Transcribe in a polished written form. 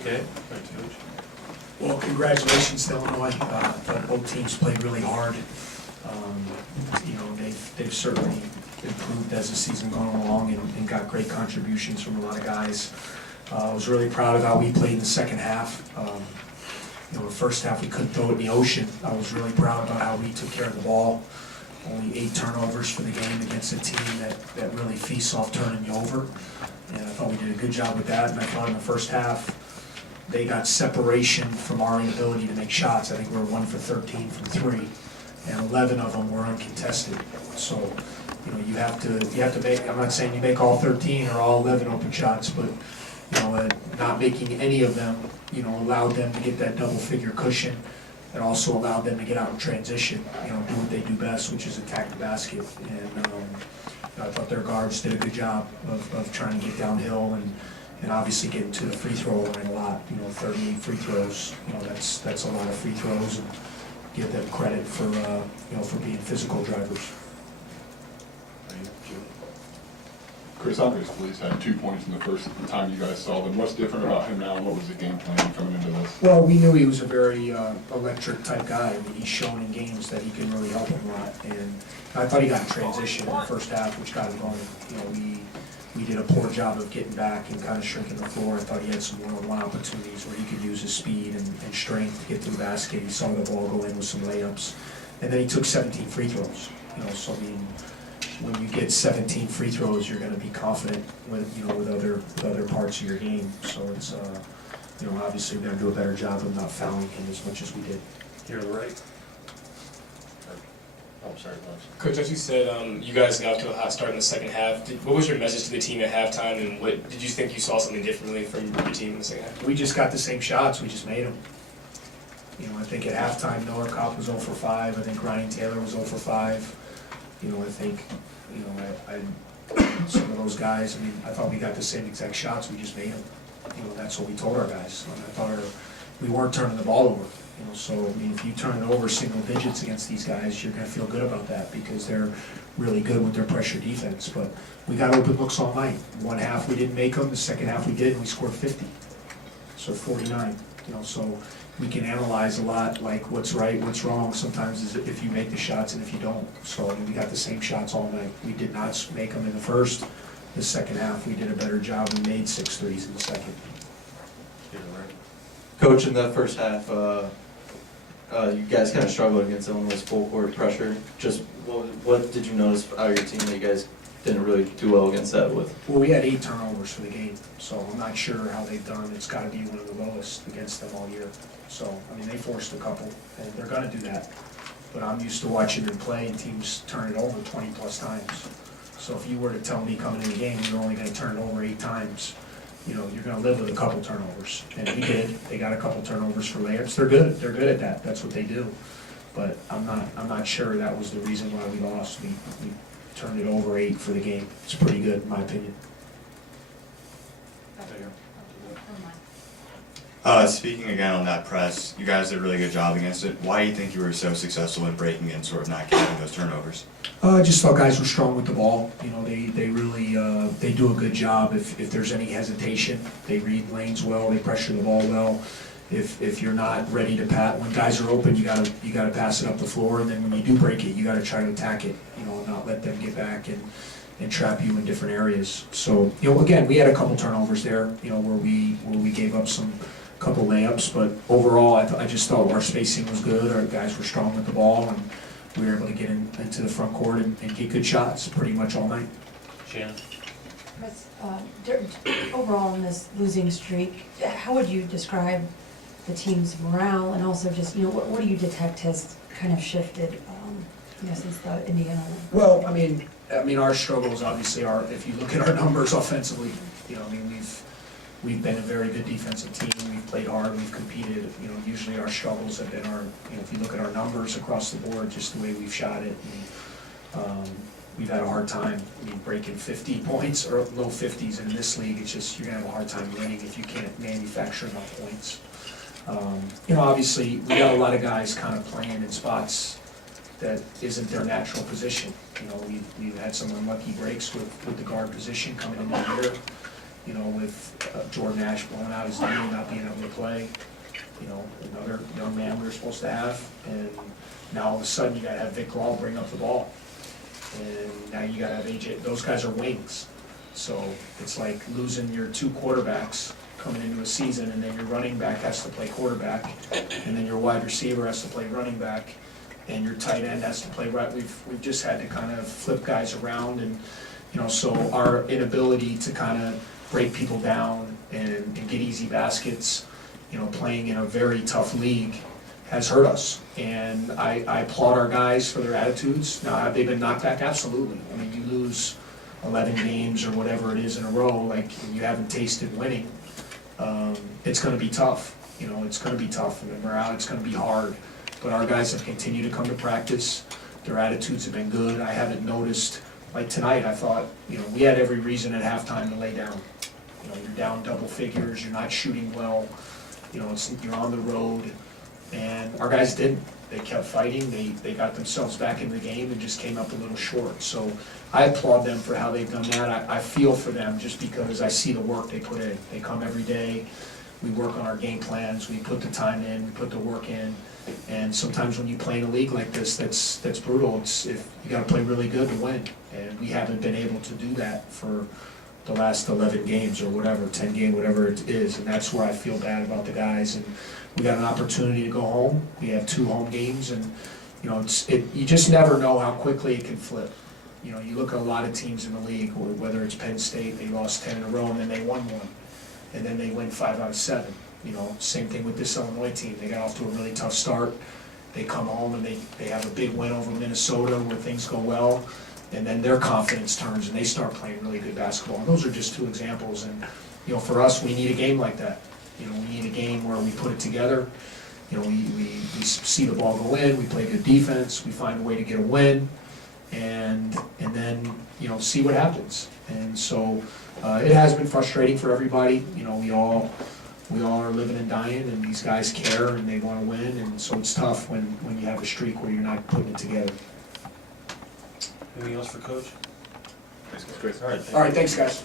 Okay, thanks, Coach. Well, congratulations to Illinois. I thought both teams played really hard. They've certainly improved as the season gone along and got great contributions from a lot of guys. I was really proud of how we played in the second half. The first half we couldn't throw it in the ocean. I was really proud about how we took care of the ball. Only 8 turnovers for the game against a team that really feasts off turning you over. And I thought we did a good job with that. And I thought in the first half, they got separation from our inability to make shots. I think we were 1 for 13 from 3, and 11 of them were uncontested. So, you have to make. I'm not saying you make all 13 or all 11 open shots, but not making any of them, allowed them to get that double-figure cushion. It also allowed them to get out in transition, do what they do best, which is attack the basket. And I thought their guards did a good job of trying to get downhill and obviously getting to the free throw line a lot. 38 free throws. That's a lot of free throws, and give them credit for for being physical drivers. Chris Andres, please, had 2 points in the first time you guys saw them. What's different about him now, and what was the game plan coming into this? Well, we knew he was a very electric type guy. I mean, he's shown in games that he can really help him a lot. And I thought he got in transition in the first half, which got him going. We did a poor job of getting back and kind of shrinking the floor. I thought he had some one-on-one opportunities where he could use his speed and strength to get to the basket. He saw the ball go in with some layups. And then he took 17 free throws. So I mean, when you get 17 free throws, you're going to be confident with other parts of your game. So it's obviously we're going to do a better job of not fouling him as much as we did. Here to the right. Oh, sorry, Lance. Coach, as you said, you guys got off to a hot start in the second half. What was your message to the team at halftime, and what did you think you saw something differently from your team in the second half? We just got the same shots. We just made them. I think at halftime, Noah Kopp was 0 for 5. I think Ryan Taylor was 0 for 5. I think, some of those guys, I thought we got the same exact shots, we just made them. That's what we told our guys. I thought we weren't turning the ball over. So, if you turn it over single digits against these guys, you're going to feel good about that because they're really good with their pressure defense. But we got open looks all night. One half we didn't make them, the second half we did, and we scored 50. So 49. So we can analyze a lot, like what's right, what's wrong. Sometimes is if you make the shots and if you don't. So we got the same shots all night. We did not make them in the first. The second half we did a better job. We made 6 threes in the second. Here to the right. Coach, in that first half, you guys kind of struggled against Illinois' full court pressure. Just what did you notice out of your team that you guys didn't really do well against that with? Well, we had 8 turnovers for the game, so I'm not sure how they've done. It's got to be one of the lowest against them all year. So, they forced a couple, and they're going to do that. But I'm used to watching them play, and teams turn it over 20-plus times. So if you were to tell me coming in the game you're only going to turn it over 8 times, you're going to live with a couple turnovers. And we did. They got a couple turnovers for layups. They're good. They're good at that. That's what they do. But I'm not sure that was the reason why we lost. We turned it over 8 for the game. It's pretty good in my opinion. Speaking again on that press, you guys did a really good job against it. Why do you think you were so successful in breaking it and sort of not getting those turnovers? I just thought guys were strong with the ball. They really they do a good job. If there's any hesitation, they read lanes well. They pressure the ball well. If you're not ready to pass, when guys are open, you gotta pass it up the floor. And then when you do break it, you gotta try to attack it. Not let them get back and trap you in different areas. So again, we had a couple turnovers there. Where we gave up some couple layups, but overall, I just thought our spacing was good. Our guys were strong with the ball, and we were able to get into the front court and get good shots pretty much all night. Shannon. Chris, overall in this losing streak, how would you describe the team's morale, and also just what do you detect has kind of shifted since the Indiana one? Well, our struggles obviously are, if you look at our numbers offensively, we've been a very good defensive team. We've played hard. We've competed. Usually our struggles have been if you look at our numbers across the board, just the way we've shot it. We've had a hard time. Breaking 50 points or low 50s in this league. It's just you're gonna have a hard time winning if you can't manufacture enough points. Obviously we got a lot of guys kind of playing in spots that isn't their natural position. We've had some unlucky breaks with the guard position coming in the year. you know, with Jordan Ash blowing out his knee and not being able to play, you know, another young man we were supposed to have, and now all of a sudden you gotta have Vic Law bring up the ball. And now you gotta have AJ, those guys are wings. So it's like losing your 2 quarterbacks coming into a season, and then your running back has to play quarterback, and then your wide receiver has to play running back, and your tight end has to play right. We've just had to kind of flip guys around, and, you know, so our inability to kind of break people down and get easy baskets, you know, playing in a very tough league has hurt us. And I applaud our guys for their attitudes. Now, have they been knocked back? Absolutely. I mean, you lose 11 games or whatever it is in a row, like you haven't tasted winning. It's gonna be tough, you know, it's gonna be tough, and morale, it's gonna be hard. But our guys have continued to come to practice, their attitudes have been good. I haven't noticed, like tonight, I thought, you know, we had every reason at halftime to lay down. You know, you're down double figures, you're not shooting well, you know, you're on the road, and our guys didn't. They kept fighting, they got themselves back in the game and just came up a little short. So I applaud them for how they've done that. I feel for them just because I see the work they put in. They come every day, we work on our game plans, we put the time in, we put the work in. And sometimes when you play in a league like this, that's brutal. It's, if you gotta play really good to win. And we haven't been able to do that for the last 11 games or whatever, 10 game, whatever it is. And that's where I feel bad about the guys. And we got an opportunity to go home. We have 2 home games, and, you know, you just never know how quickly it can flip. You know, you look at a lot of teams in the league, whether it's Penn State, they lost 10 in a row and then they won 1. And then they win 5 out of 7. You know, same thing with this Illinois team. They got off to a really tough start. They come home and they have a big win over Minnesota where things go well. And then their confidence turns and they start playing really good basketball. And those are just 2 examples. And, you know, for us, we need a game like that. You know, we need a game where we put it together. You know, we see the ball go in, we play good defense, we find a way to get a win, and then, you know, see what happens. And so it has been frustrating for everybody. You know, we all are living and dying, and these guys care and they want to win, and so it's tough when you have a streak where you're not putting it together. Anything else for Coach? Thanks, guys. All right, thank you. All right, thanks, guys.